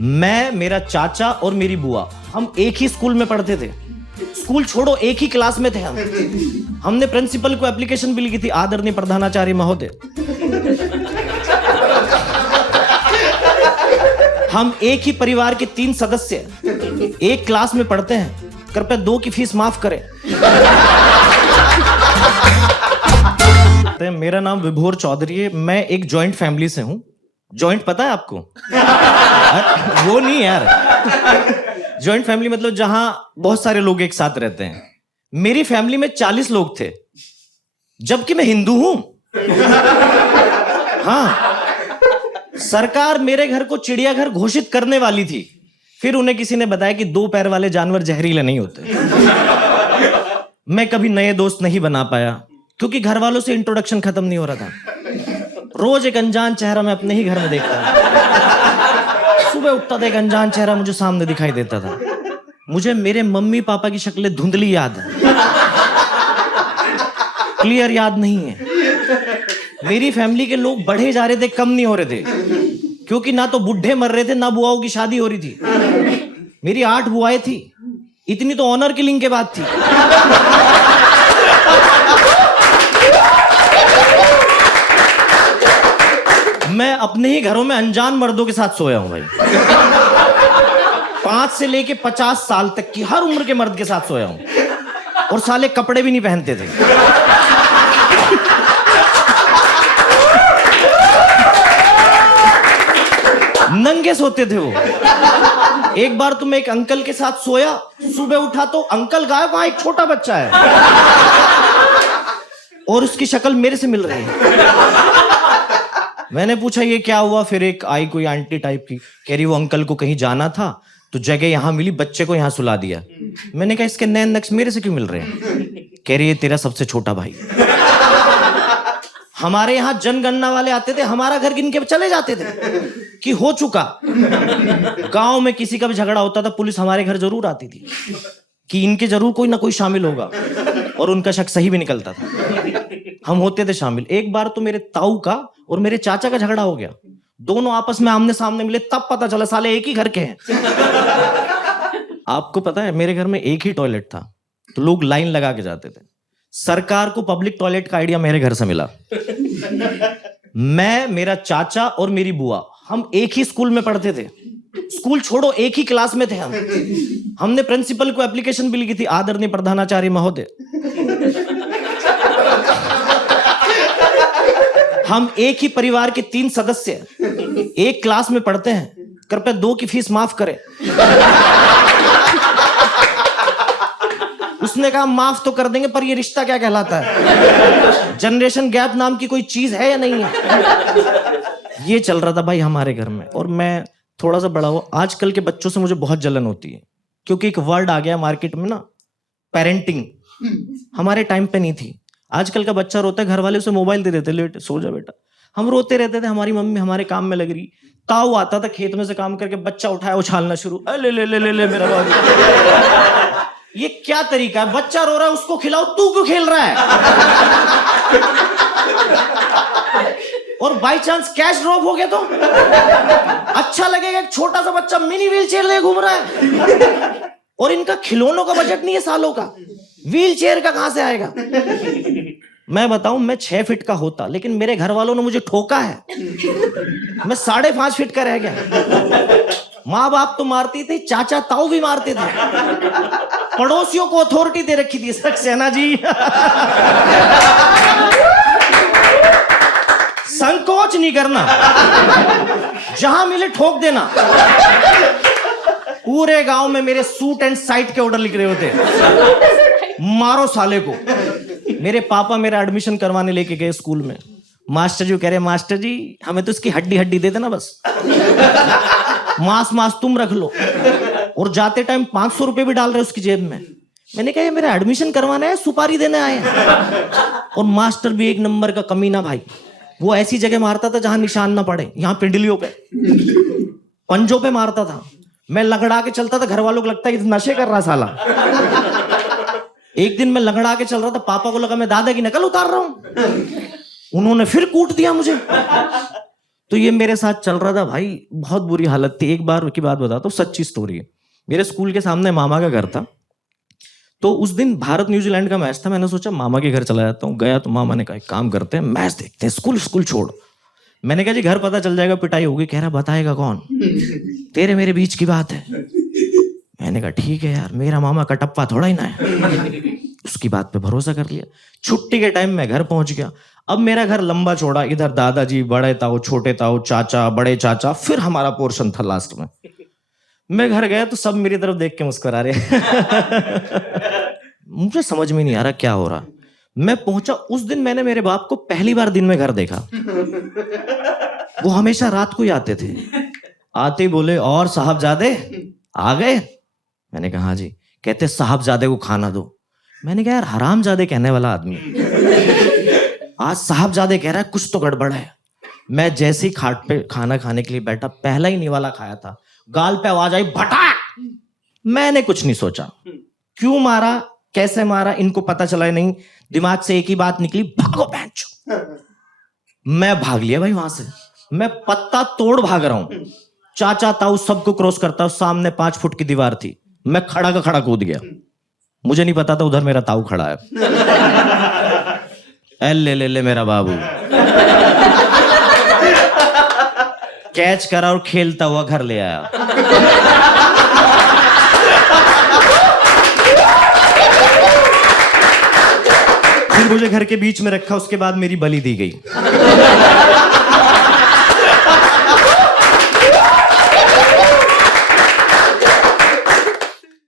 मैं, मेरा चाचा और मेरी बुआ, हम एक ही स्कूल में पढ़ते थे। स्कूल छोड़ो, एक ही क्लास में थे हम। हमने प्रिंसिपल को एप्लीकेशन भी लिखी थी, आदरणीय प्रधानाचार्य महोदय, हम एक ही परिवार के 3 सदस्य एक क्लास में पढ़ते हैं, कृपया 2 की फीस माफ करें। मेरा नाम विभोर चौधरी है, मैं एक जॉइंट फैमिली से हूं। जॉइंट पता है आपको? वो नहीं यार, जॉइंट फैमिली मतलब जहां बहुत सारे लोग एक साथ रहते हैं। मेरी फैमिली में 40 लोग थे, जबकि मैं हिंदू हूं। हाँ, सरकार मेरे घर को चिड़ियाघर घोषित करने वाली थी, फिर उन्हें किसी ने बताया कि 2 पैर वाले जानवर जहरीले नहीं होते। मैं कभी नए दोस्त नहीं बना पाया क्योंकि घर वालों से इंट्रोडक्शन खत्म नहीं हो रहा था। रोज एक अनजान चेहरा मैं अपने ही घर में देखता था। सुबह उठता था, एक अनजान चेहरा मुझे सामने दिखाई देता था। मुझे मेरे मम्मी पापा की शक्लें धुंधली याद है, क्लियर याद नहीं है। मेरी फैमिली के लोग बढ़े जा रहे थे, कम नहीं हो रहे थे, क्योंकि ना तो बुढ़े मर रहे थे, ना बुआओं की शादी हो रही थी। मेरी 8 बुआएं थी, इतनी तो ऑनर किलिंग के बाद थी। मैं अपने ही घरों में अनजान मर्दों के साथ सोया हूं भाई। 5 से लेके 50 साल तक की हर उम्र के मर्द के साथ सोया हूं, और साले कपड़े भी नहीं पहनते थे। नंगे सोते थे वो। एक बार तो मैं एक अंकल के साथ सोया, सुबह उठा तो अंकल गायब, वहां एक छोटा बच्चा है और उसकी शक्ल मेरे से मिल रही है। मैंने पूछा ये क्या हुआ? फिर एक आई कोई आंटी टाइप की, कह रही वो अंकल को कहीं जाना था तो जगह यहां मिली, बच्चे को यहां सुला दिया। मैंने कहा इसके नैन नक्श मेरे से क्यों मिल रहे हैं? कह रही है तेरा सबसे छोटा भाई। हमारे यहां जनगणना वाले आते थे, हमारा घर गिन के चले जाते थे कि हो चुका। गांव में किसी का भी झगड़ा होता था, पुलिस हमारे घर जरूर आती थी कि इनके जरूर कोई ना कोई शामिल होगा, और उनका शक सही भी निकलता था। हम होते थे शामिल। एक बार तो मेरे ताऊ का और मेरे चाचा का झगड़ा हो गया, दोनों आपस में आमने सामने मिले, तब पता चला साले एक ही घर के हैं। आपको पता है मेरे घर में एक ही टॉयलेट था, तो लोग लाइन लगा के जाते थे। सरकार को पब्लिक टॉयलेट का आइडिया मेरे घर से मिला। मैं, मेरा चाचा और मेरी बुआ, हम एक ही स्कूल में पढ़ते थे। स्कूल छोड़ो, एक ही क्लास में थे हम। हमने प्रिंसिपल को एप्लीकेशन भी लिखी थी, आदरणीय प्रधानाचार्य महोदय, हम एक ही परिवार के 3 सदस्य एक क्लास में पढ़ते हैं, कृपया 2 की फीस माफ करें। उसने कहा माफ तो कर देंगे, पर ये रिश्ता क्या कहलाता है? जनरेशन गैप नाम की कोई चीज है या नहीं है? ये चल रहा था भाई हमारे घर में। और मैं थोड़ा सा बड़ा हुआ, आजकल के बच्चों से मुझे बहुत जलन होती है, क्योंकि एक वर्ड आ गया मार्केट में ना, पेरेंटिंग। हमारे टाइम पे नहीं थी। आजकल का बच्चा रोता है, घर वाले उसे मोबाइल दे देते, लेट सो जा बेटा। हम रोते रहते थे, हमारी मम्मी हमारे काम में लग रही, ताऊ आता था खेत में से काम करके, बच्चा उठाया उछालना शुरू, ले ले ले ले ले मेरा बाबू। ये क्या तरीका है? बच्चा रो रहा है उसको खिलाओ, तू क्यों खेल रहा है? और बाई चांस कैश ड्रॉप हो गया तो अच्छा लगेगा? एक छोटा सा बच्चा मिनी व्हील चेयर ले घूम रहा है, और इनका खिलौनों का बजट नहीं है सालों का, व्हील चेयर का कहां से आएगा? मैं बताऊं, मैं 6 फीट का होता, लेकिन मेरे घर वालों ने मुझे ठोका है, मैं 5.5 फीट का रह गया। माँ बाप तो मारती थी, चाचा ताऊ भी मारते थे, पड़ोसियों को अथॉरिटी दे रखी थी, सक्सेना जी। संकोच नहीं करना, जहां मिले ठोक देना। पूरे गांव में मेरे सूट एंड साइट के ऑर्डर लिख रहे होते, मारो साले को। मेरे पापा मेरा एडमिशन करवाने लेके गए स्कूल में, मास्टर जी कह रहे मास्टर जी हमें तो इसकी हड्डी हड्डी दे देना बस, मांस मांस तुम रख लो। और जाते टाइम 500 रुपए भी डाल रहे उसकी जेब में। मैंने कहा ये मेरा एडमिशन करवाना है, सुपारी देने आए हैं। और मास्टर भी एक नंबर का कमीना भाई, वो ऐसी जगह मारता था जहां निशान ना पड़े, यहां पिंडलियों पे, पंजों पे मारता था। मैं लगड़ा के चलता था, घर वालों को लगता है कि नशे कर रहा साला। एक दिन मैं लगड़ा के चल रहा था, पापा को लगा मैं दादा की नकल उतार रहा हूं, उन्होंने फिर कूट दिया मुझे। तो ये मेरे साथ चल रहा था भाई, बहुत बुरी हालत थी। एक बार की बात बताता हूँ, सच्ची स्टोरी है। मेरे स्कूल के सामने मामा का घर था। तो उस दिन भारत न्यूजीलैंड का मैच था। मैंने सोचा मामा के घर चला जाता हूँ। गया तो मामा ने कहा एक काम करते हैं, मैच देखते हैं, स्कूल स्कूल छोड़। मैंने कहा जी घर पता चल जाएगा, पिटाई होगी। कह रहा बताएगा कौन, तेरे मेरे बीच की बात है। मैंने कहा ठीक है यार, मेरा मामा कटप्पा थोड़ा ही ना है। उसकी बात पे भरोसा कर लिया। छुट्टी के टाइम मैं घर पहुंच गया। अब मेरा घर लंबा चौड़ा, इधर दादाजी, बड़े ताऊ, छोटे ताऊ, चाचा, बड़े चाचा, फिर हमारा पोर्शन था लास्ट में। मैं घर गया तो सब मेरी तरफ देख के मुस्कुरा रहे। मुझे समझ में नहीं आ रहा क्या हो रहा। मैं पहुंचा, उस दिन मैंने मेरे बाप को पहली बार दिन में घर देखा। वो हमेशा रात को ही आते थे। आते ही बोले और साहबजादे आ गए। मैंने कहा हाँ जी। कहते साहबजादे को खाना दो। मैंने कहा यार हरामजादे कहने वाला आदमी, आज साहबजादे कह रहा है, कुछ तो गड़बड़ है। मैं जैसे ही खाट पे खाना खाने के लिए बैठा, पहला ही निवाला खाया था, गाल पे आवाज आई भटा। मैंने कुछ नहीं सोचा, क्यों मारा कैसे मारा इनको पता चला ही नहीं। दिमाग से एक ही बात निकली, भागो बेंचो। मैं भाग लिया भाई वहां से। मैं पत्ता तोड़ भाग रहा हूं। चाचा ताऊ सबको क्रॉस करता हूं। सामने 5 फुट की दीवार थी। मैं खड़ा का खड़ा कूद गया। मुझे नहीं पता था उधर मेरा ताऊ खड़ा है। ले मेरा बाबू। कैच करा और खेलता हुआ घर ले आया। फिर मुझे घर के बीच में रखा। उसके बाद मेरी बलि दी गई।